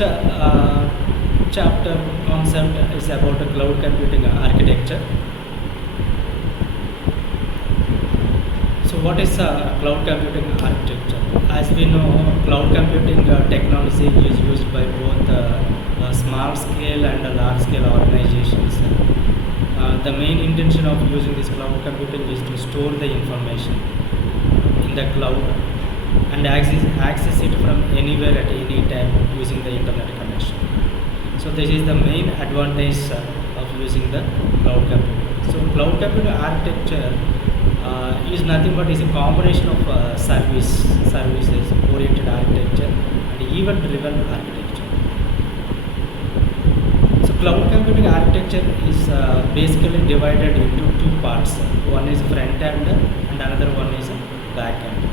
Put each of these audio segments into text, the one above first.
next chapter concept is about cloud computing architecture. So what is cloud computing architecture? As we know, cloud computing technology is used by both small scale and large scale organizations. The main intention of using this cloud computing is to store the information in the cloud and access it from anywhere at any time using the internet connection. So this is the main advantage of using the cloud computing. So cloud computing architecture is nothing but is a combination of services oriented architecture and event driven architecture. So cloud computing architecture is basically divided into two parts. One is front end and another one is back end.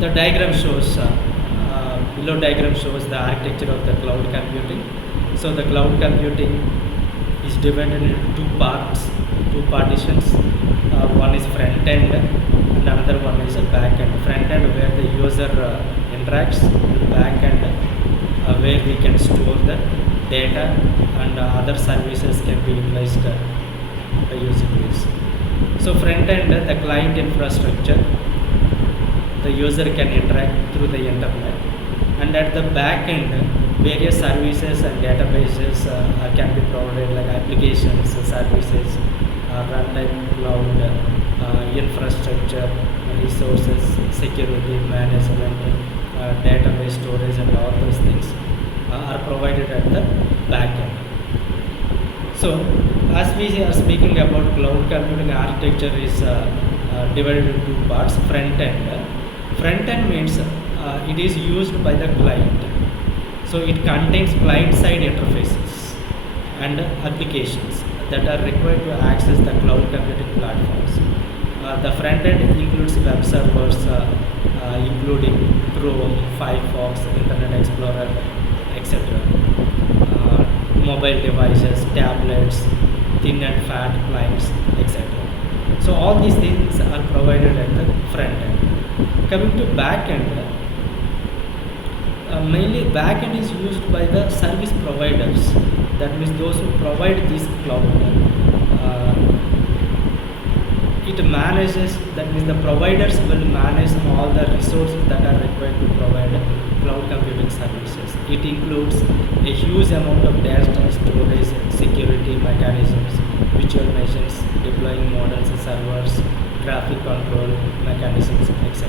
The diagram shows below diagram shows the architecture of the cloud computing. So the cloud computing is divided into two parts, two partitions. One is front end and another one is a back end. Front end where the user interacts, and back end where we can store the data and other services can be utilized by using this. So front end, the client infrastructure, the user can interact through the internet, and at the back end various services and databases can be provided, like applications, services, runtime cloud, infrastructure, resources, security, management, database storage, and all those things are provided at the back end. So as we are speaking about cloud computing architecture is divided into two parts. Front end means it is used by the client. So it contains client-side interfaces and applications that are required to access the cloud computing platforms. The front end includes web servers, including Chrome, Firefox, Internet Explorer, etc. Mobile devices, tablets, thin and fat clients, etc. So all these things are provided at the front end. Coming to back end, mainly back end is used by the service providers, that means those who provide this cloud. It manages, that means the providers will manage all the resources that are required to provide cloud computing services. It includes a huge amount of data storage, security mechanisms, virtual machines, deploying models, servers, traffic control mechanisms, etc.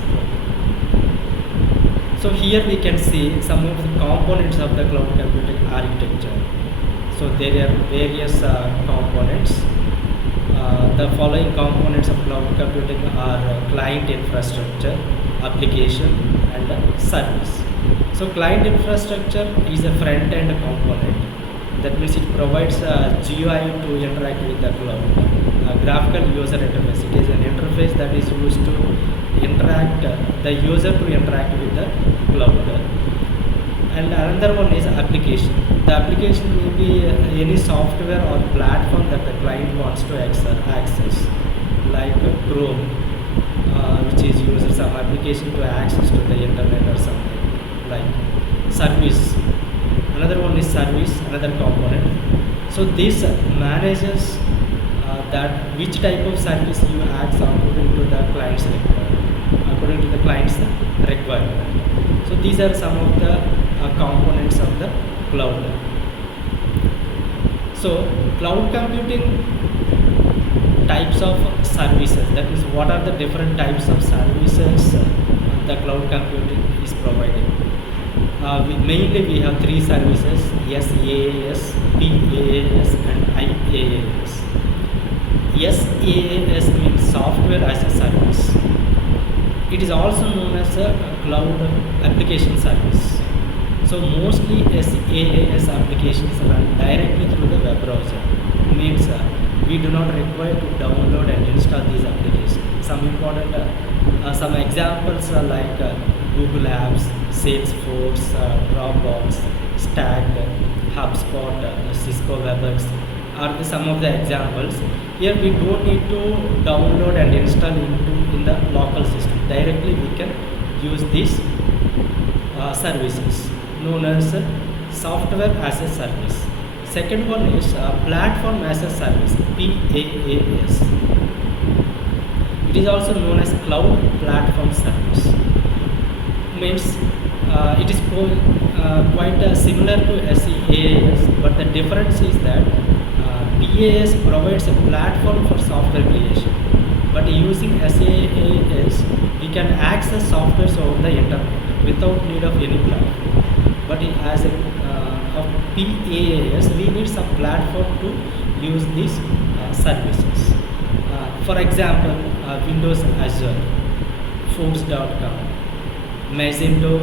So here we can see some of the components of the cloud computing architecture. So there are various components. The following components of cloud computing are client infrastructure, application, and service. So client infrastructure is a front end component. That means it provides a GUI to interact with the cloud. A graphical user interface. It is an interface that is used to the user to interact with the cloud. And another one is application. The application may be any software or platform that the client wants to access, like Chrome, which is used some application to access to the internet or something, like service. Another one is service, another component. So this manages that which type of service you access according to the client's requirement. So these are some of the components of the cloud. So cloud computing types of services, that is what are the different types of services the cloud computing is providing. Mainly we have three services: SaaS, PaaS, and IaaS. SaaS means software as a service. It is also known as a cloud application service. So mostly SaaS applications run directly through the web browser. Means we do not require to download and install these applications. Some examples are like Google Apps, Salesforce, Dropbox, Stack, HubSpot, Cisco WebEx are some of the examples. Here we don't need to download and install in the local system. Directly we can use these services known as software as a service. Second one is platform as a service, PaaS. It is also known as cloud platform service. Means it is quite similar to SaaS, but the difference is that PaaS provides a platform for software creation, but using SaaS we can access software over the internet without need of any platform. But as a PaaS, we need some platform to use these services. For example, Windows Azure, Force.com, Magento,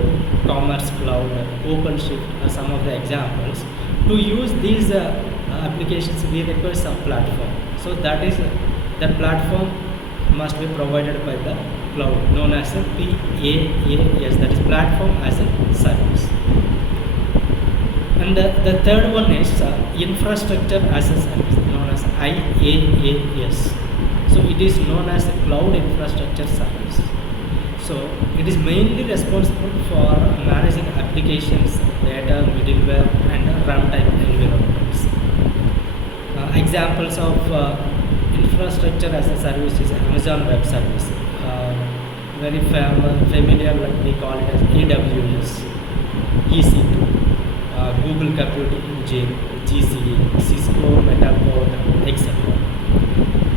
Commerce Cloud, OpenShift are some of the examples. To use these applications, we require some platform. So that platform must be provided by the cloud, known as a PaaS, that is platform as a service. And the third one is infrastructure as a service, known as IaaS. So it is known as a cloud infrastructure service. So it is mainly responsible for managing applications, data, middleware, and runtime environments. Examples of infrastructure as a service is Amazon Web Service, very familiar, like we call it as AWS, EC2, Google Computing Engine, GCE, Cisco, Metapod, etc.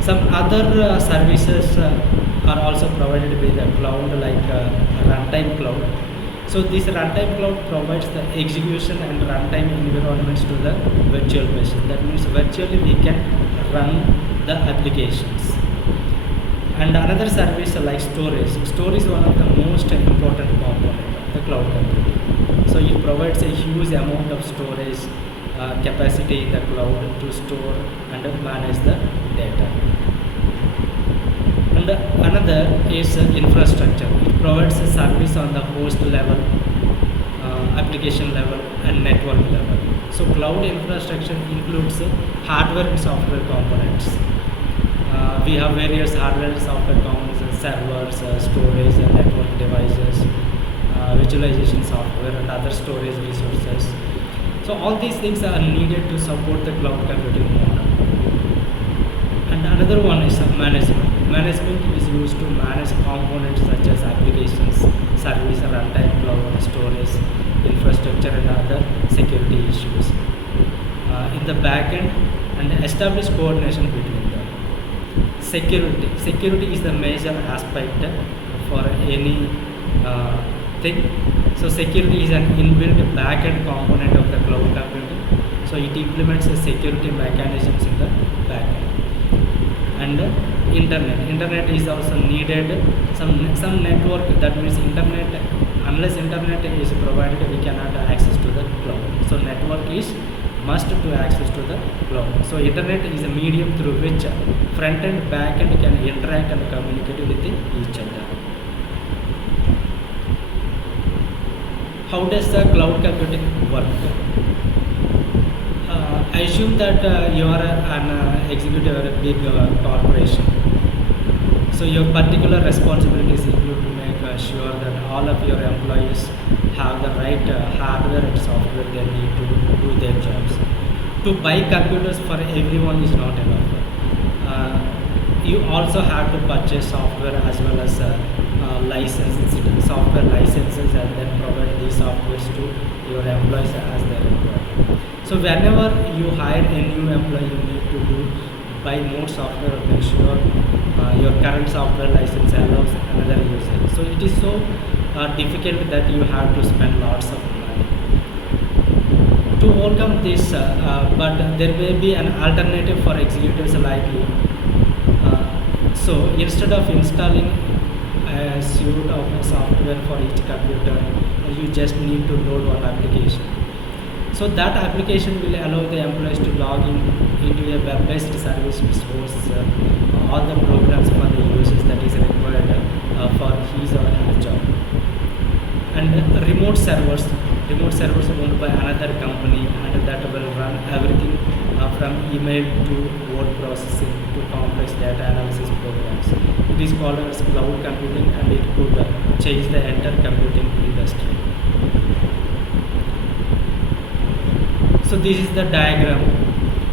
Some other services are also provided by the cloud, like Runtime Cloud. So this Runtime Cloud provides the execution and runtime environments to the virtual machine. That means virtually we can run the applications. And another service like storage. Storage is one of the most important component of the cloud computing. So it provides a huge amount of storage capacity in the cloud to store and manage the data. And another is infrastructure. It provides a service on the host level, application level, and network level. So cloud infrastructure includes hardware and software components. We have various hardware and software components, servers, storage and network devices, visualization software, and other storage resources. So all these things are needed to support the cloud computing model. And another one is management. Management is used to manage components such as applications, service, runtime, cloud, storage, infrastructure, and other security issues in the backend, and establish coordination between them. Security is the major aspect for any thing. So security is an inbuilt backend component of the cloud computing. So it implements the security mechanisms in the backend. And internet is also needed. Some network, that means internet, unless internet is provided, we cannot access to the cloud. So network is must to access to the cloud. So internet is a medium through which front and back end can interact and communicate with each other. How does the cloud computing work? I assume that you are an executive or a big corporation. So your particular responsibilities include to make sure that all of your employees have the right hardware and software they need to do their jobs. To buy computers for everyone is not enough. You also have to purchase software as well as licenses, software licenses, and then provide these softwares to your employees as they require. So whenever you hire a new employee, you need to buy more software, make sure your current software license allows another user. So it is so difficult that you have to spend lots of money to overcome this. But there may be an alternative for executives like you. So instead of installing a suite of software for each computer, you just need to load one application. So that application will allow the employees to log into a web-based service which hosts all the programs for the users that is required for his or her job. And remote servers owned by another company, and that will run everything from email to word processing to complex data analysis programs. It is called as cloud computing, and it could change the entire computing industry. So this is the diagram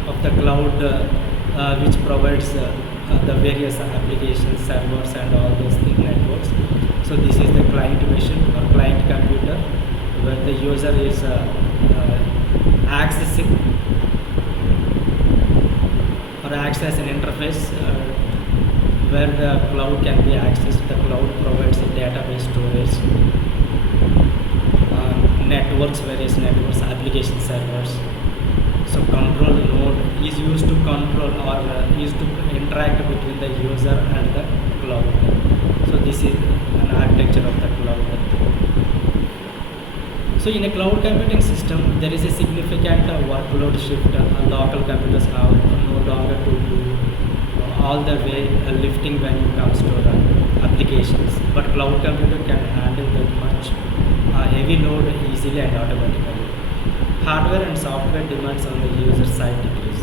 of the cloud which provides the various applications, servers and all those things, networks. So this is the client machine or client computer where the user is accessing or acts as an interface where the cloud can be accessed. The cloud provides a database storage, networks, various networks, application servers. So control node is used to control or used to interact between the user and the cloud. So this is an architecture of the cloud. So in a cloud computing system, there is a significant workload shift. Local computers have no longer to do all the way lifting when it comes to the applications, but cloud computer can handle that much heavy load easily and automatically. Hardware and software demands on the user side decrease.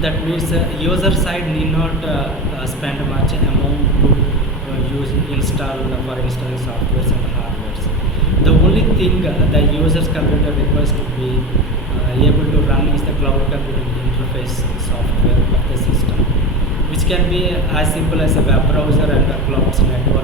That means user side need not spend much amount to use install for installing softwares and hardwares. The only thing the user's computer requires to be able to run is the cloud computing interface software of the system, which can be as simple as a web browser and a cloud's network